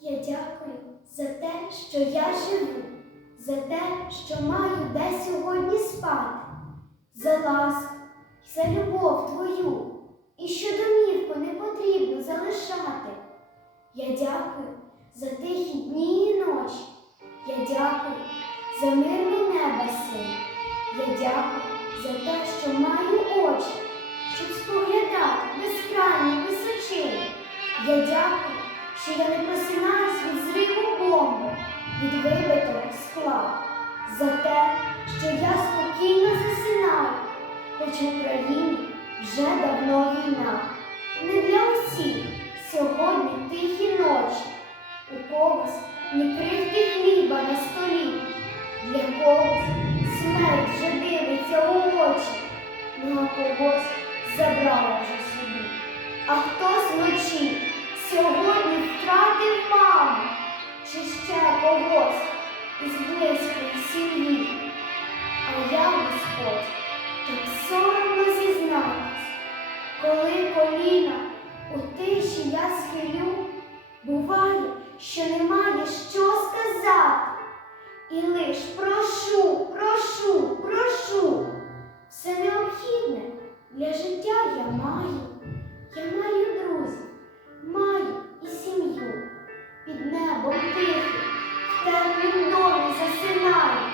Я дякую за те, що я живу, за те, що маю де сьогодні спати, за ласку, за любов твою, і що домівку не потрібно залишати. Я дякую за тихі дні і ночі. Я дякую за мирне небо син. Я дякую за те, що маю очі, щоб споглядати безкрайні височини. Я дякую, що я не просинаюсь від зриву бомби, від вибитого скла, за те, що я спокійно засинаю, хоч в Україні вже давно війна. Не для усіх сьогодні тихі ночі, у когось ні кривки хліба на столі, для когось смерть вже дивиться у очі, ну а когось забрала вже собі. А хтось когось із близької сім'ї. А я, Господь, так соромно зізнатись, коли коліна у тиші я схилю, буває, що немає що сказати. І лиш прошу, прошу, прошу. Все необхідне для життя я маю. В теплім домі засинаю.